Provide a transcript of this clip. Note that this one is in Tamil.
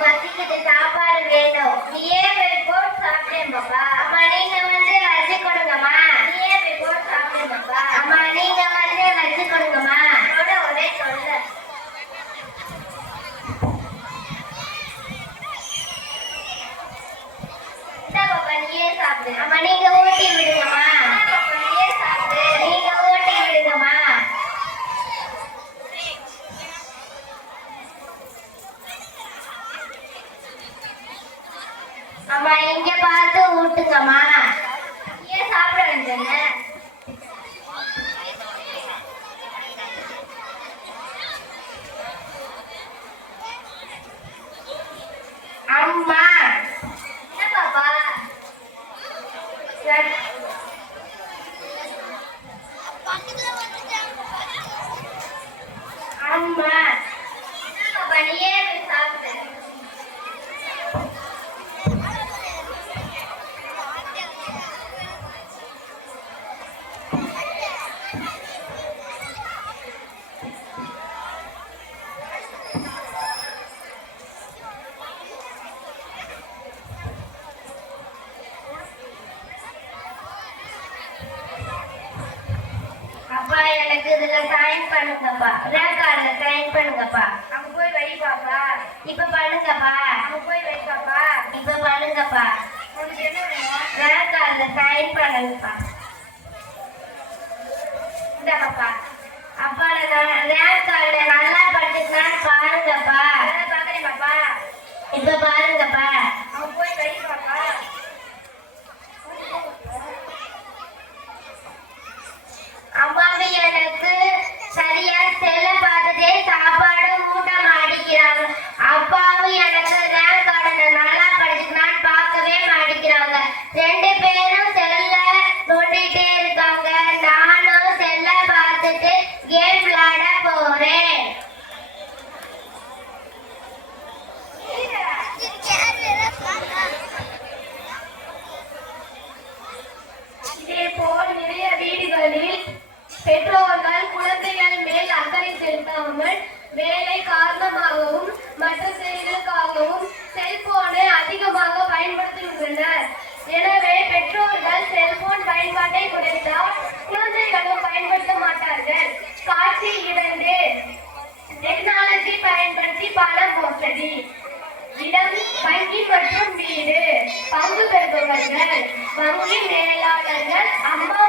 பசிக்குது, சாப்பாடு வேணும். நீயே போய் போட்டு சாப்பிடுறேன் பாப்பா. அம்மா நீங்க வந்து வச்சு கொடுங்கம்மா. நீயே போய் போட்டு சாப்பிடுறேன் பாப்பா. அம்மா நீங்க வந்து வச்சு கொடுங்கம்மா. ஒரே சொல்லு. பாப்பா நீயே சாப்பிடு. அம்மா நீங்க ஊட்டி விடுங்கம்மா. நீயே சாப்பிடு. நீங்க ஊட்டி விடுங்கம்மா. அம்மா இங்க பார்த்து ஊட்டுங்கம்மா. ஏன் சாப்பிட வேண்டியது? அம்மா என்ன பாப்பா? அம்மா என்ன பாப்பா நீயே சாப்பிடு. அப்பா எனக்கு இதுல சைன் பண்ணுங்கப்பா. ரேகார்ட்ல சைன் பண்ணுங்கப்பா. அங்க போய் வை பாப்பா. இப்ப பண்ணுங்கப்பா. அங்க போய் வை பாப்பா. இப்ப பண்ணுங்கப்பா. உங்களுக்கு என்ன வேணும்? ரேகார்ட்ல சைன் பண்ணுங்கப்பா. இந்த பாப்பா. அப்பா நான் ரேகார்ட்ல நல்லா படிச்சுக்கலான்னு பாருங்கப்பா. பாக்குறேன் பாப்பா. இப்ப பாருங்கப்பா. அங்க போய் வை பாப்பா. அம்மாவை எனக்கு சரியா செல்ல பார்த்துட்டே சாப்பாடு ஊட்ட மாட்டேங்கிறாங்க. அப்பாவும் எனக்கு ரேங்க் கார்டு நல்லா படிச்சுக்கலான்னு பார்க்கவே மாட்டேங்கிறாங்க. ரெண்டு பேரும் செல்ல நோண்டிட்டே இருக்காங்க. நானும் செல்ல பார்த்துட்டு கேம் விளையாட போறேன். இதே போல் நிறைய வீடுகளில் பெற்றோர்கள் குழந்தைகள் மேல் அக்கறை செலுத்தாமல் வேலை காரணமாகவும் மற்ற செயலுக்காகவும் செல்போனை அதிகமாக பயன்படுத்துகின்றனர். எனவே பெற்றோர்கள் செல்போன் பயன்பாட்டை குறைத்தால் குழந்தைகளும் பயன்படுத்த மாட்டார்கள். காட்சி 2 டெக்னாலஜி பயன்படுத்தி பண மோசடி. இடம் வங்கி மற்றும் வீடு. பங்கு பெறுபவர்கள் வங்கி மேலாளர்கள், அம்மா